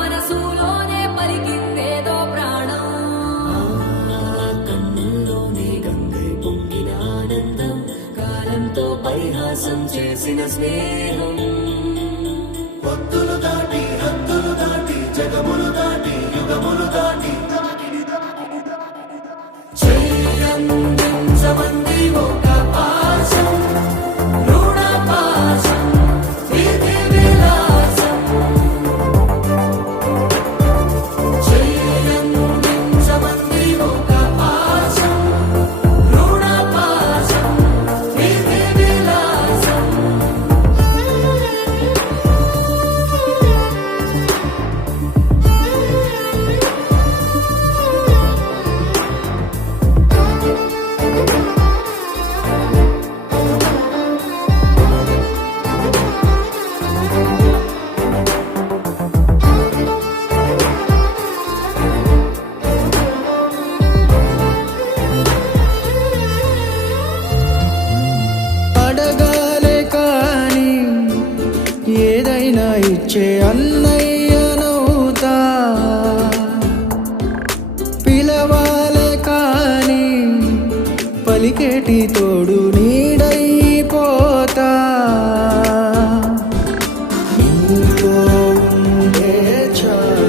మనసులోనే పలికిందేదో ప్రాణం. కన్నుల్లోనే గంగై పొంగిన ఆనందం, కాలంతో పరిహాసం చేసిన స్నేహం. పొత్తులు దాటి హద్దులు దాటి జగములు దాటి యుగములు దాటి చెయ్యందించమంది ఒక పాశం, రుణ పాశం, విధి విలాసం. చెయ్యందించమంది ఒక పాశం, రుణ పాశం, విధి విలాసం. అడగాలే కాని ఏదైనా ఇచ్చే అన్నయ్యనవుతా, పిలవాలే కాని పలికేటి తోడు నీడైపోతా. నీతో ఉండే చాలు